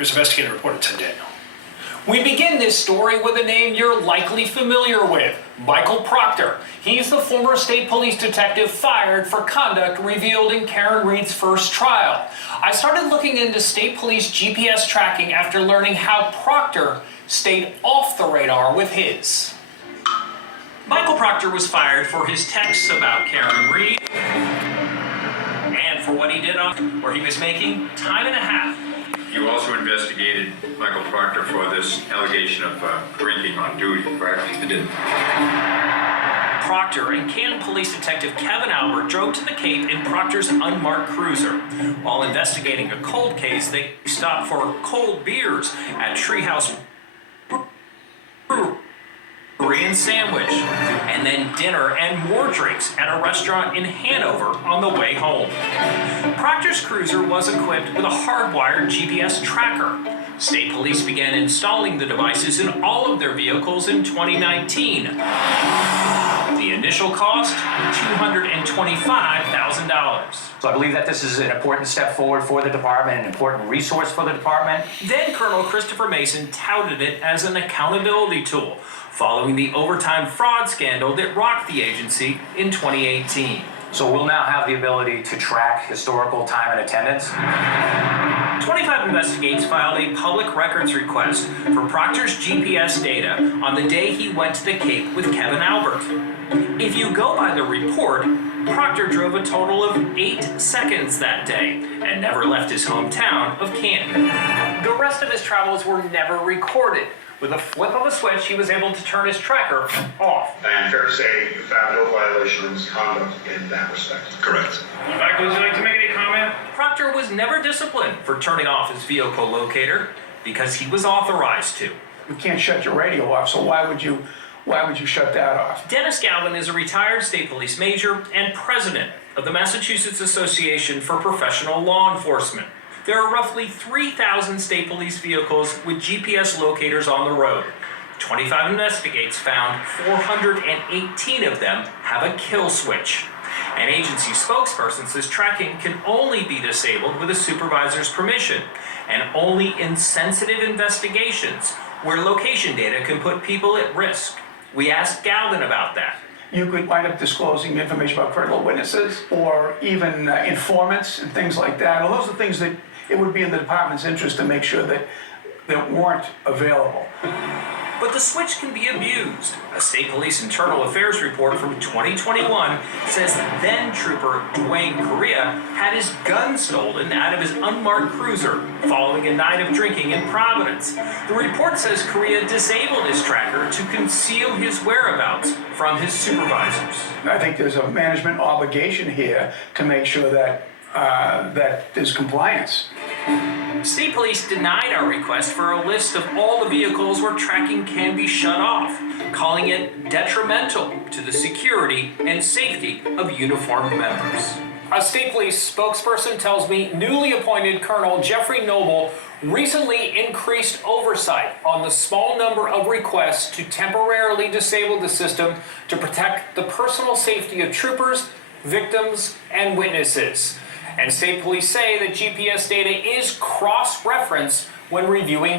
Here's investigative reporter Tim Daniel. We begin this story with a name you're likely familiar with, Michael Proctor. He's the former state police detective fired for conduct revealed in Karen Reed's first trial. I started looking into state police GPS tracking after learning how Proctor stayed off the radar with his. Michael Proctor was fired for his texts about Karen Reed and for what he did on where he was making time and a half. You also investigated Michael Proctor for this allegation of drinking on duty, correct? I did. Proctor and Canton Police Detective Kevin Albert drove to the Cape in Proctor's unmarked cruiser. While investigating a cold case, they stopped for cold beers at Treehouse Brewery and Sandwich, and then dinner and more drinks at a restaurant in Hanover on the way home. Proctor's cruiser was equipped with a hardwired GPS tracker. State police began installing the devices in all of their vehicles in 2019. The initial cost, $225,000. So I believe that this is an important step forward for the department, an important resource for the department. Then Colonel Christopher Mason touted it as an accountability tool, following the overtime fraud scandal that rocked the agency in 2018. So we'll now have the ability to track historical time and attendance. 25 Investigates filed a public records request for Proctor's GPS data on the day he went to the Cape with Kevin Albert. If you go by the report, Proctor drove a total of 8 seconds that day and never left his hometown of Canton. The rest of his travels were never recorded. With a flip of a switch, he was able to turn his tracker off. And fair to say you found no violation of misconduct in that respect. Correct. Michael, would you like to make any comment? Proctor was never disciplined for turning off his vehicle locator because he was authorized to. You can't shut your radio off, so why would you shut that off? Dennis Galvin is a retired state police major and president of the Massachusetts Association for Professional Law Enforcement. There are roughly 3,000 state police vehicles with GPS locators on the road. 25 Investigates found 418 of them have a kill switch. An agency spokesperson says tracking can only be disabled with a supervisor's permission, and only in sensitive investigations where location data can put people at risk. We asked Galvin about that. You could wind up disclosing information about critical witnesses or even informants and things like that. Well, those are things that it would be in the department's interest to make sure that weren't available. But the switch can be abused. A state police internal affairs report from 2021 says then Trooper Dwayne Correa had his gun stolen out of his unmarked cruiser following a night of drinking in Providence. The report says Correa disabled his tracker to conceal his whereabouts from his supervisors. I think there's a management obligation here to make sure that there's compliance. State police denied our request for a list of all the vehicles where tracking can be shut off, calling it detrimental to the security and safety of uniformed members. A state police spokesperson tells me newly appointed Colonel Jeffrey Noble recently increased oversight on the small number of requests to temporarily disable the system to protect the personal safety of troopers, victims, and witnesses. And state police say that GPS data is cross-referenced when reviewing